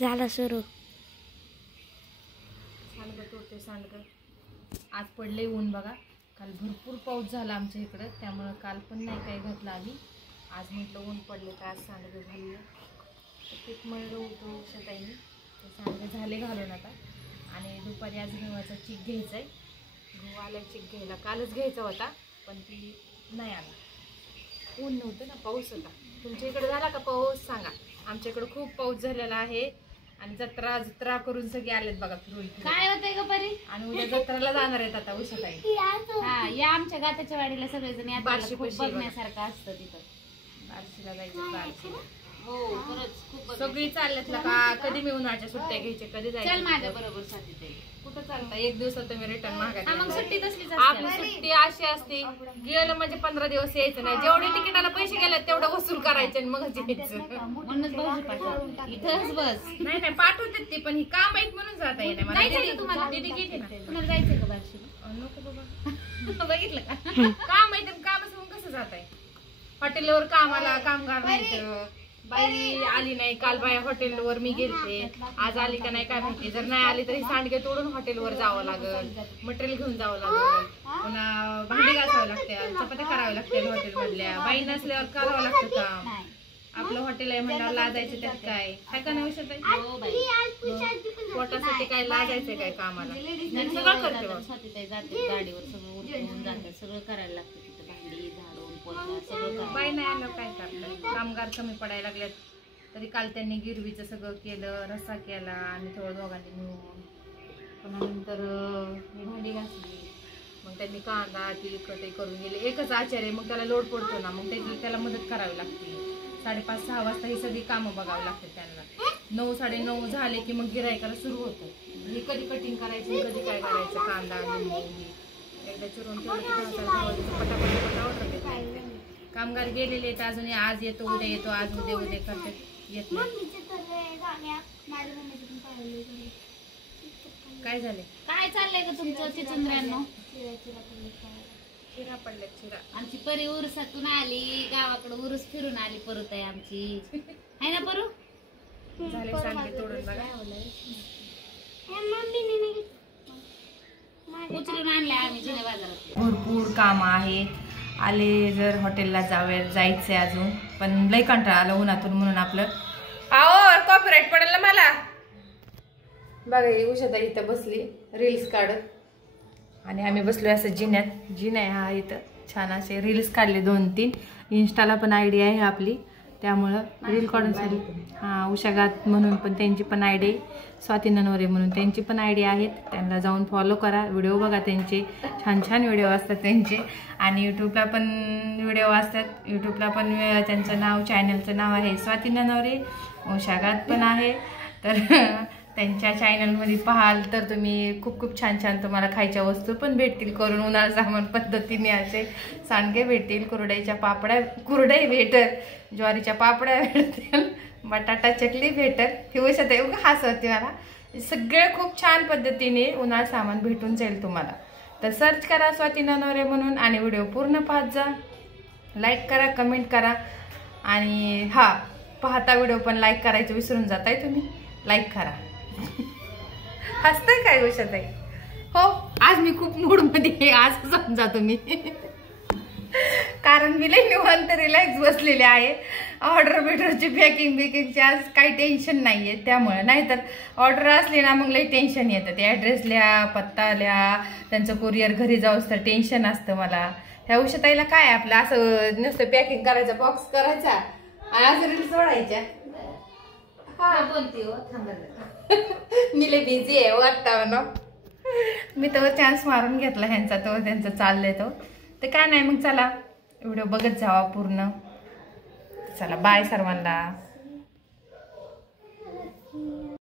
झाला सुरू. सांडगं तोडते सांडगं. आज पडले ऊन बघा. काल भरपूर पाऊस झाला आमच्या इकडं, त्यामुळं काल पण नाही काही घातलं आम्ही. आज म्हटलं ऊन पडले तर आज सांडगं घालूया. पीठ मळलं होतं उषाताईने, ते सांडगं झाले घालून आता. आणि दुपारी आज गव्हाचा चिक घ्यायचा आहे. गहू आला चिक घ्यायला, कालच घ्यायचा होता पण ती नाही आला. ऊन नव्हतं ना, पाऊस होता. तुमच्या इकडे झाला का पाऊस सांगा. आमच्या इकडे खूप पाऊस झालेला आहे आणि जत्रा करून सगळे आलेत बघा फिरून. काय होतंय ग परी? आणि उद्या जत्राला जाणार आहेत आता उषाताई. हा, या आमच्या गात्याच्या वाडीला सगळेजण या. बार्शी खूप पशी बघण्यासारखं असतं तिथं. बार्शीला जायचं. बार्शीला हो खरंच खूप सगळी चालल्यात ना का. कधी मी उन्हाळ्याच्या सुट्ट्या घ्यायचे, कधी चल जायचं. माझ्या बरोबर साठी ते कुठं चालतं एक दिवसात तुम्ही रिटर्न मग मागायचं. सुट्टी तसलीच आपली असते. सुट्टी अशी असते, गेलं म्हणजे 15 दिवस यायचं नाही. जेवढे तिकिटाला पैसे गेले तेवढं वसूल करायचे आणि मग यायचं. म्हणूनच भाऊजी पाठवा इथंच बस. नाही नाही पाठवतात ते, पण ही काम आहेत म्हणून जाता येईल मला. जायचंय का तुम्हाला? दीदी गेली ना. तुम्हाला जायचंय का बार्शीला? नको बाबा. बघितलं का काम आहे, काम असून कसं जात आहे. हॉटेलवर कामाला कामगार नाहीत. बाई आली नाही काल. बाई हॉटेलवर मी गेलते, आज आली का नाही काय माहिती. जर नाही आली तरी सांडगे तोडून हॉटेलवर जावं लागल, मटेरियल घेऊन जावं लागल, पुन्हा भांडी घासावं लागते, चपात्या कराव्या लागतील हॉटेल मधल्या. बाई नसल्यावर करावं लागतं काम. आपलं हॉटेल आहे म्हणल्यावर लाजायचं त्यात काय आहे का नाही. पोटासाठी काय लाजायचंय काय कामाला. सगळं करते जाते गाडीवर, सगळं उठून जातात, सगळं करायला लागतं तिथं. भांडी झाडून पोछा सगळं. बाई नाही आलं काय करतात. कामगार कमी पडायला लागलेत. तरी काल त्यांनी गिरवीचं सगळं केलं, रस्सा केला आणि थोडं दोघांनी मिळून. पुन्हा नंतर मी भांडी घासली. मग त्यांनी कांदा तिखट करून गेले. एकच आचार्य, मग त्याला लोड पडतो ना, मग त्याला मदत करावी लागते. 5:30-6 वाजता ही सगळी कामं बघावी लागतात त्यांना. 9-9:30 झाले की मग गिरायकाला सुरू होतं. हे कधी कटिंग करायचं, कधी काय करायचं, कांदा एकदा चिरून पटापट ऑर्डर देतात. कामगार गेलेले आहेत अजून. आज येतो उद्या येतो, आज उद्या करतात, येत नाही. काय झाले? काय चाललंय का तुमचं चिचुंद्र्यांनो? चिरा पडल्यात चिरा. आमची परी उरुसातून आली, गावाकडे उरुस फिरून आली. परत आहे आमची, आहे ना परू? झाले सांडगे तोडून बघा. उचलून आणल्या आम्ही जिने बाजारात. भरपूर काम आहे. आले जर हॉटेलला जायचंय अजून, पण लई कंटाळा आला उन्हातून म्हणून आपलं. आओ कॉपीराईट पडेल ना मला. बघा ही उषाताई इथं बसली रील्स काढत आणि आम्ही बसलोय असं जिन्यात. जिना आहे हा इथं. छान असे रील्स काढले 2-3. इंस्टाला पण आयडी आहे आपली, त्यामुळं रील काढून साठी. हां उषागात म्हणून पण त्यांची पण आयडी, स्वाती ननवरे म्हणून त्यांची पण आयडी आहेत. त्यांना जाऊन फॉलो करा, व्हिडिओ बघा त्यांचे. छान छान व्हिडिओ असतात त्यांचे. आणि यूट्यूबला पण व्हिडिओ असतात. यूट्यूबला पण त्यांचं नाव, चॅनलचं नाव आहे स्वाती ननवरे. उषागात पण आहे. तर त्यांच्या चॅनलमध्ये पाहाल तर तुम्ही खूप खूप छान छान तुम्हाला खायच्या वस्तू पण भेटतील करून. उन्हाळा सामान पद्धतीने असे सांडगे भेटतील, कुरडई भेटल, ज्वारीच्या पापड्या भेटतील, बटाटा चकली भेटल. ही उषाताई एवढं हसवते मला. सगळे खूप छान पद्धतीने उन्हाळा सामान भेटून जाईल तुम्हाला. तर सर्च करा स्वाती ननवरे म्हणून आणि व्हिडिओ पूर्ण पाहत जा. लाईक करा, कमेंट करा आणि हा पाहता व्हिडिओ पण लाईक करायचं विसरून जाताय तुम्ही. लाईक करा. हसताय काय उषाताई? हो आज मी खूप मूड मध्ये आज समजा तुम्ही. कारण मी लई निवांत रिलॅक्स बसलेले आहे. ऑर्डरची पॅकिंगची आज काही टेन्शन नाहीये. त्यामुळे नाहीतर ऑर्डर असले ना मग लई टेन्शन येतं. ते ॲड्रेस लिहा, पत्ता लिहा, त्यांचं कुरिअर घरी जाऊस तर टेन्शन असतं मला. ह्या उषाताईला काय आपलं असं नुसतं पॅकिंग करायचं, बॉक्स करायचा आणि असं रील सोडायच्या. हा बोलते हो मी लई बिझी आहे वाटतं ना. मी तो चान्स मारून घेतला ह्यांचा, तो त्यांचा चाललंय तो. तर काय नाही मग चला व्हिडिओ बघत जावा पूर्ण. चला बाय सर्वांना.